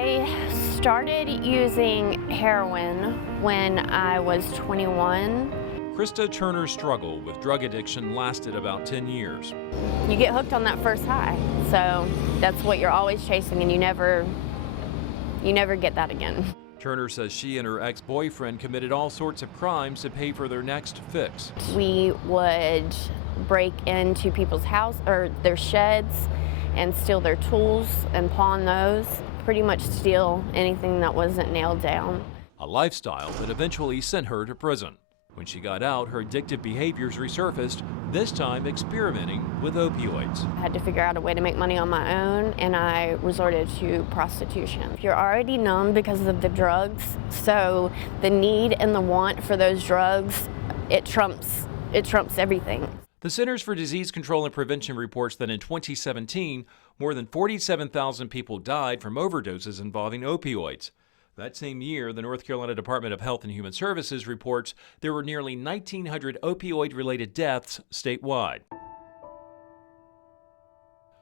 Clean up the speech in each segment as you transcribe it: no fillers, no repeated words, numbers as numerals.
I started using heroin when I was 21. Krista Turner's struggle with drug addiction lasted about 10 years. You get hooked on that first high, so that's what you're always chasing, and you never get that again. Turner says she and her ex-boyfriend committed all sorts of crimes to pay for their next fix. We would break into people's house or their sheds and steal their tools and pawn those. Pretty much steal anything that wasn't nailed down. A lifestyle that eventually sent her to prison. When she got out, her addictive behaviors resurfaced, this time experimenting with opioids. I had to figure out a way to make money on my own, and I resorted to prostitution. You're already numb because of the drugs, so the need and the want for those drugs, it trumps everything. The Centers for Disease Control and Prevention reports that in 2017, more than 47,000 people died from overdoses involving opioids. That same year, the North Carolina Department of Health and Human Services reports there were nearly 1,900 opioid-related deaths statewide.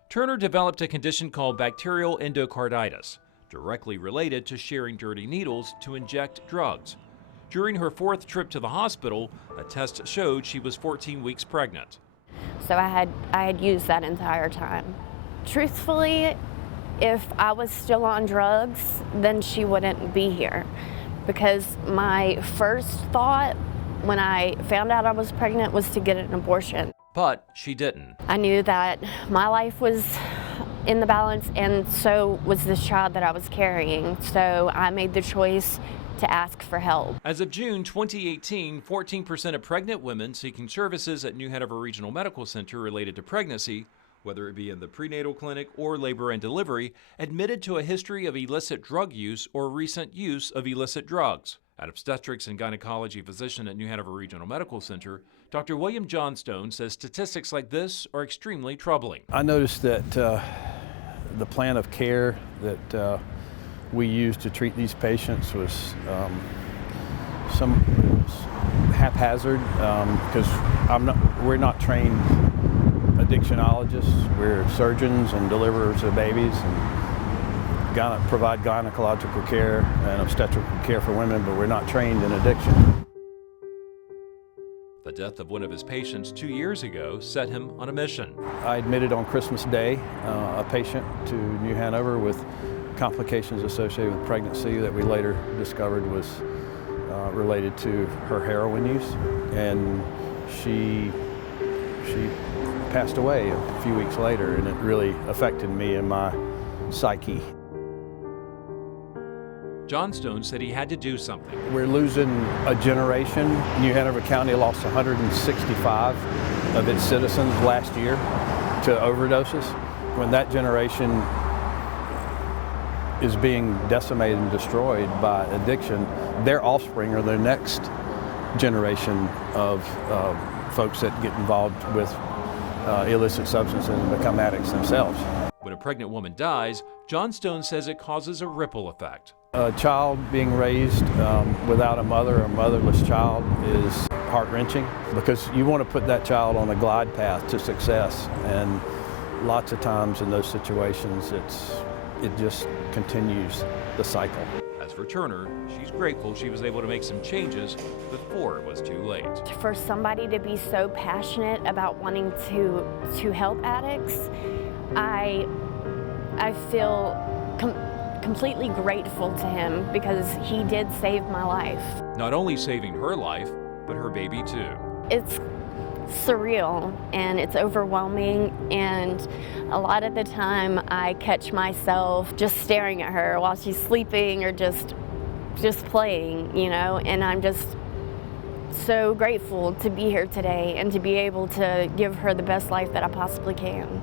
Turner developed a condition called bacterial endocarditis, directly related to sharing dirty needles to inject drugs. During her 4th trip to the hospital, a test showed she was 14 weeks pregnant. So I had used that entire time. Truthfully, if I was still on drugs, then she wouldn't be here. Because my first thought when I found out I was pregnant was to get an abortion. But she didn't. I knew that my life was in the balance, and so was this child that I was carrying. So I made the choice to ask for help. As of June 2018, 14% of pregnant women seeking services at New Hanover Regional Medical Center related to pregnancy, whether it be in the prenatal clinic or labor and delivery, admitted to a history of illicit drug use or recent use of illicit drugs. An obstetrics and gynecology physician at New Hanover Regional Medical Center, Dr. William Johnstone says statistics like this are extremely troubling. I noticed that the plan of care that we used to treat these patients was haphazard because we're not trained addictionologists. We're surgeons and deliverers of babies and provide gynecological care and obstetrical care for women, but we're not trained in addiction. The death of one of his patients 2 years ago set him on a mission. I admitted on Christmas Day a patient to New Hanover with complications associated with pregnancy that we later discovered was related to her heroin use, and she passed away a few weeks later, and it really affected me and my psyche. Johnstone said he had to do something. We're losing a generation. New Hanover County lost 165 of its citizens last year to overdoses. When that generation is being decimated and destroyed by addiction, their offspring are the next generation of folks that get involved with illicit substances and become addicts themselves. When a pregnant woman dies, Johnstone says it causes a ripple effect. A child being raised without a mother, a motherless child, is heart-wrenching because you want to put that child on a glide path to success, and lots of times in those situations it just continues the cycle. As for Turner, she's grateful she was able to make some changes before it was too late. For somebody to be so passionate about wanting to help addicts, I feel completely grateful to him because he did save my life. Not only saving her life, but her baby too. It's surreal and it's overwhelming, and a lot of the time I catch myself just staring at her while she's sleeping or just playing, you know, and I'm just so grateful to be here today and to be able to give her the best life that I possibly can.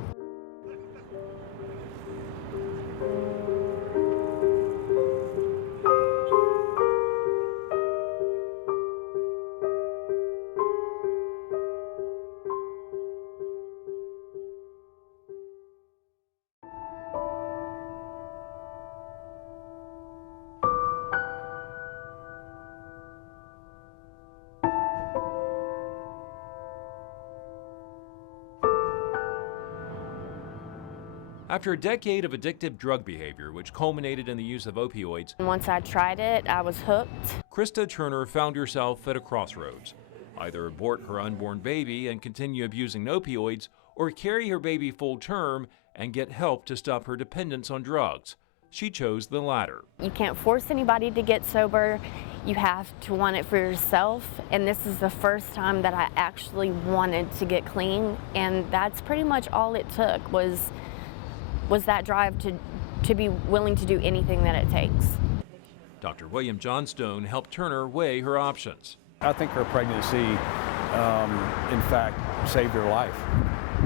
After a decade of addictive drug behavior, which culminated in the use of opioids, Once I tried it, I was hooked. Krista Turner found herself at a crossroads. Either abort her unborn baby and continue abusing opioids, or carry her baby full term and get help to stop her dependence on drugs. She chose the latter. You can't force anybody to get sober. You have to want it for yourself. And this is the first time that I actually wanted to get clean. And that's pretty much all it took was that drive to be willing to do anything that it takes. Dr. William Johnstone helped Turner weigh her options. I think her pregnancy, in fact, saved her life,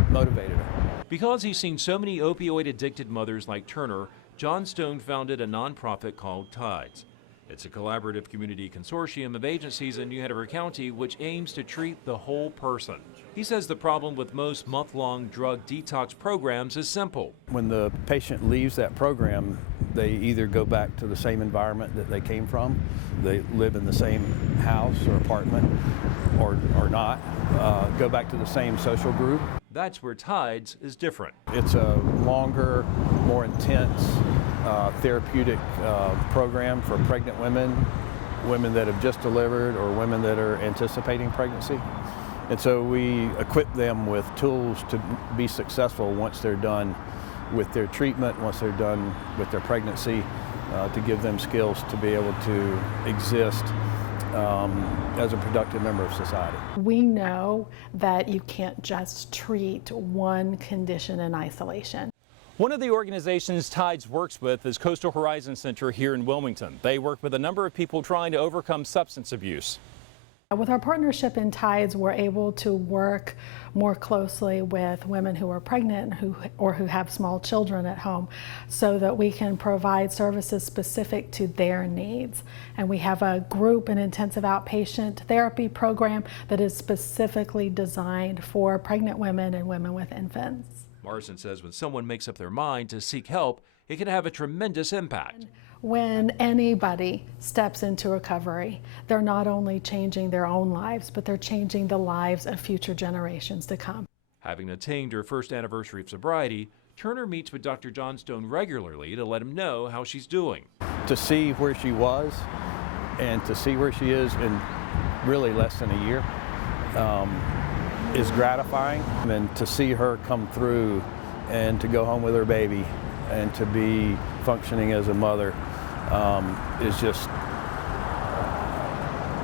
motivated her. Because he's seen so many opioid-addicted mothers like Turner, Johnstone founded a nonprofit called Tides. It's a collaborative community consortium of agencies in New Hanover County which aims to treat the whole person. He says the problem with most month-long drug detox programs is simple. When the patient leaves that program, they either go back to the same environment that they came from, they live in the same house or apartment, or not, go back to the same social group. That's where Tides is different. It's a longer, more intense therapeutic program for pregnant women, women that have just delivered, or women that are anticipating pregnancy. And so we equip them with tools to be successful once they're done with their treatment, once they're done with their pregnancy, to give them skills to be able to exist as a productive member of society. We know that you can't just treat one condition in isolation. One of the organizations Tides works with is Coastal Horizon Center here in Wilmington. They work with a number of people trying to overcome substance abuse. With our partnership in Tides, we're able to work more closely with women who are pregnant or who have small children at home so that we can provide services specific to their needs. And we have a group, an intensive outpatient therapy program that is specifically designed for pregnant women and women with infants. Morrison says when someone makes up their mind to seek help, it can have a tremendous impact. When anybody steps into recovery, they're not only changing their own lives, but they're changing the lives of future generations to come. Having attained her first anniversary of sobriety, Turner meets with Dr. Johnstone regularly to let him know how she's doing. To see where she was and to see where she is in really less than a year is gratifying. And to see her come through and to go home with her baby and to be functioning as a mother is just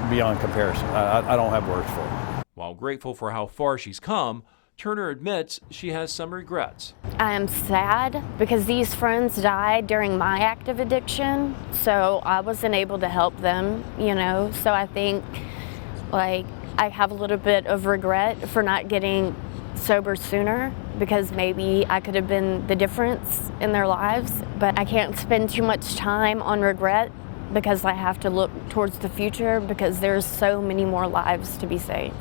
beyond comparison. I don't have words for it. While grateful for how far she's come, Turner admits she has some regrets. I am sad because these friends died during my active addiction, so I wasn't able to help them, so I think I have a little bit of regret for not getting sober sooner, because maybe I could have been the difference in their lives. But I can't spend too much time on regret because I have to look towards the future, because there's so many more lives to be saved.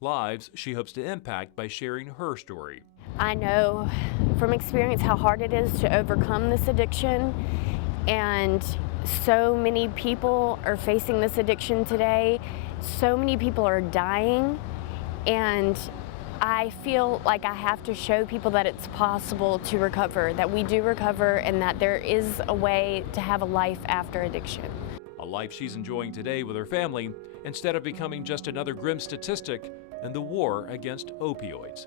Lives she hopes to impact by sharing her story. I know from experience how hard it is to overcome this addiction, and so many people are facing this addiction today. So many people are dying, and I feel like I have to show people that it's possible to recover, that we do recover, and that there is a way to have a life after addiction. A life she's enjoying today with her family, instead of becoming just another grim statistic in the war against opioids.